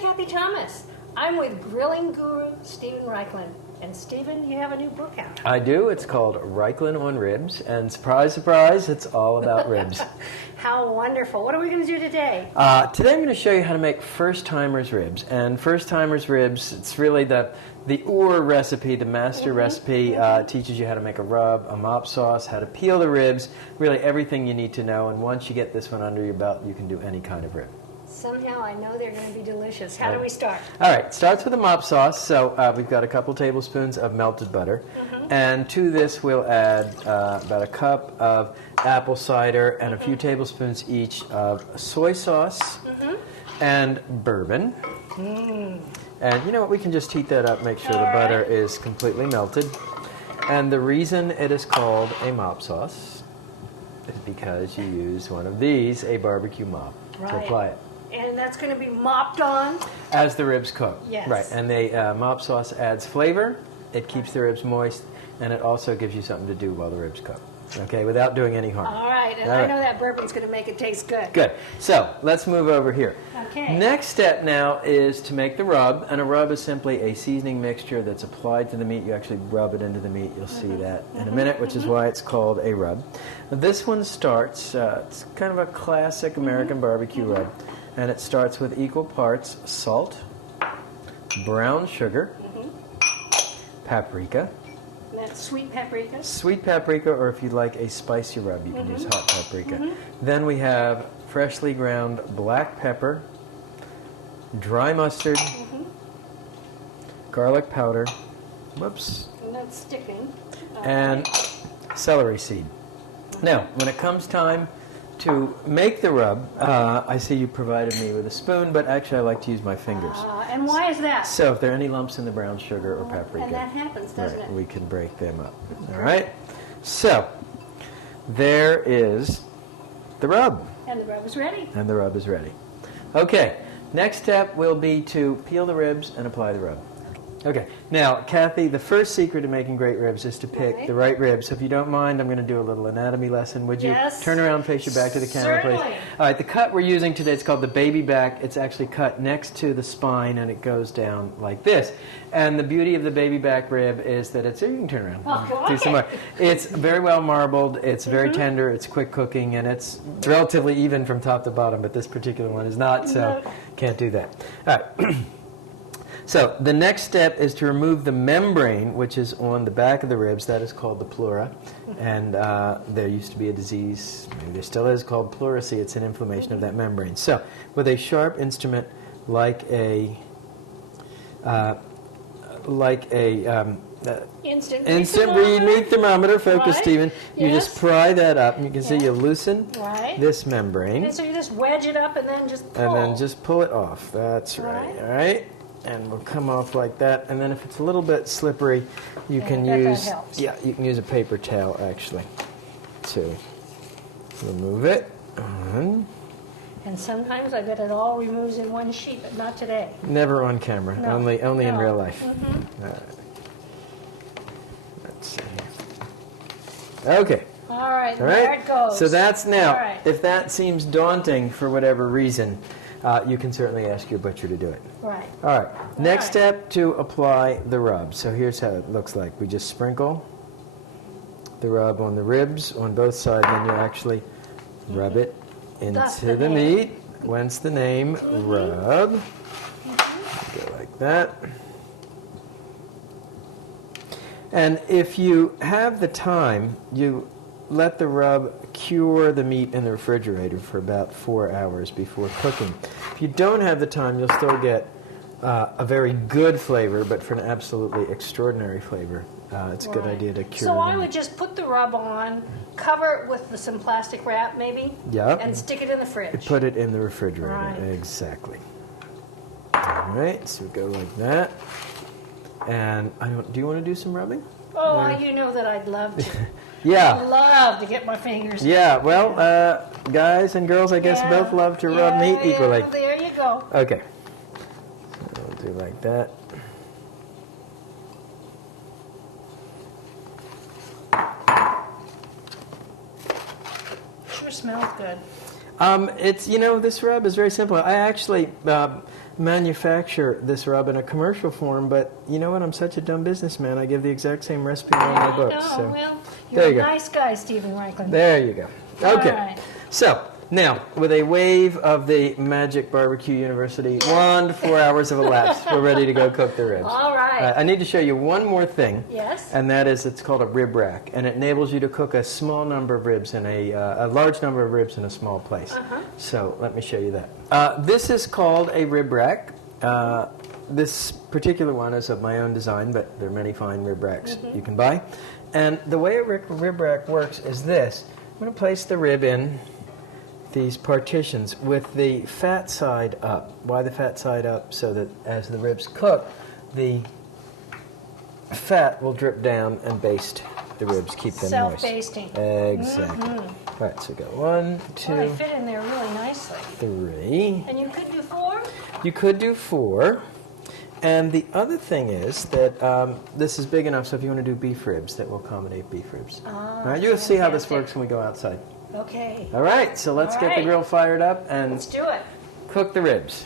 Kathy Thomas. I'm with grilling guru Steven Raichlen. And Steven, you have a new book out. I do. It's called Raichlen on Ribs. And surprise, surprise, it's all about ribs. How wonderful. What are we going to do today? Today I'm going to show you how to make first-timers ribs. And first-timers ribs, it's really the Ur recipe, the master recipe. Teaches you how to make a rub, a mop sauce, how to peel the ribs, really everything you need to know. And once you get this one under your belt, you can do any kind of rib. Somehow I know they're going to be delicious. How do we start? All right, starts with a mop sauce. So we've got a couple tablespoons of melted butter. And to this we'll add about a cup of apple cider and a few tablespoons each of soy sauce and bourbon. And you know what, we can just heat that up, make sure the butter is completely melted. And the reason it is called a mop sauce is because you use one of these, a barbecue mop, to apply it. And that's going to be mopped on? As the ribs cook. Yes. Right, and the mop sauce adds flavor, it keeps the ribs moist, and it also gives you something to do while the ribs cook. Okay, without doing any harm. All right, and I know that bourbon's going to make it taste good. Good. So, let's move over here. Okay. Next step now is to make the rub, and a rub is simply a seasoning mixture that's applied to the meat. You actually rub it into the meat. You'll see that in a minute, which is why it's called a rub. Now, this one starts, it's kind of a classic American barbecue rub, and it starts with equal parts salt, brown sugar, paprika. That's sweet paprika? Sweet paprika, or if you'd like a spicy rub, you can use hot paprika. Then we have freshly ground black pepper, dry mustard, garlic powder, whoops, And that's sticking. and celery seed. Now, when it comes time to make the rub, I see you provided me with a spoon, but actually I like to use my fingers. And why is that? So if there are any lumps in the brown sugar or paprika, And that happens, doesn't it? we can break them up. All right? So, there is the rub. And the rub is ready. And the rub is ready. Okay, next step will be to peel the ribs and apply the rub. Okay, now, Kathy, the first secret to making great ribs is to pick the right ribs. So if you don't mind, I'm going to do a little anatomy lesson. Would you turn around and face your back to the camera, please? Certainly. All right, the cut we're using today is called the baby back. It's actually cut next to the spine, and it goes down like this. And the beauty of the baby back rib is that it's, you can turn around. Do some more. It's very well marbled, it's very tender, it's quick cooking, and it's relatively even from top to bottom, but this particular one is not, so can't do that. All right. So the next step is to remove the membrane, which is on the back of the ribs. That is called the pleura. And there used to be a disease, maybe there still is, called pleurisy. It's an inflammation of that membrane. So with a sharp instrument like a Instant read thermometer, focus, Right. Stephen. You just pry that up, and you can see you loosen this membrane. And so you just wedge it up and then just pull. And then just pull it off. That's right. All right. And we'll come off like that. And then if it's a little bit slippery, you can use you can use a paper towel actually to remove it. And sometimes I bet it all removes in one sheet, but not today. Never on camera. No. Only in real life. All right. Let's see. Okay. All right. All There right. it goes. So that's now. All right. If that seems daunting for whatever reason, you can certainly ask your butcher to do it. Right. All right. Next step to apply the rub. So here's how it looks like. We just sprinkle the rub on the ribs on both sides, and you actually rub it into the meat. Whence the name rub. Go like that. And if you have the time, you let the rub cure the meat in the refrigerator for about 4 hours before cooking. If you don't have the time, you'll still get a very good flavor, but for an absolutely extraordinary flavor, it's a good idea to cure So the I meat. would just put the rub on, cover it with some plastic wrap maybe, and stick it in the fridge. Put it in the refrigerator. Right. Exactly. All right, so we go like that. And do you want to do some rubbing? Oh, you know that I'd love to. Yeah. I'd love to get my fingers. Yeah, well, guys and girls, I guess, both love to rub meat equally. Well, there you go. Okay. So we'll do like that. Sure smells good. It's, this rub is very simple. I actually manufacture this rub in a commercial form, but you know what? I'm such a dumb businessman. I give the exact same recipe in all my books. No, So well, there you're you a go. nice guy, Steven Raichlen. There you go. Okay. All right. So now, with a wave of the Magic Barbecue University, 1 to 4 hours have elapsed. We're ready to go cook the ribs. All right. I need to show you one more thing. Yes. And that is, it's called a rib rack, and it enables you to cook a small number of ribs in a large number of ribs in a small place. So let me show you that. This is called a rib rack. This particular one is of my own design, but there are many fine rib racks you can buy. And the way a rib rack works is this. I'm going to place the rib in these partitions with the fat side up. Why the fat side up? So that as the ribs cook, the fat will drip down and baste the ribs, keep them moist. Self-basting. Exactly. All right, so go 1, 2, Well, they fit in there really nicely. 3. And you could do 4? You could do 4. And the other thing is that this is big enough, so if you want to do beef ribs, that will accommodate beef ribs. All right, you'll see how this works when we go outside. Okay. All right, so let's get the grill fired up and Let's do it. cook the ribs.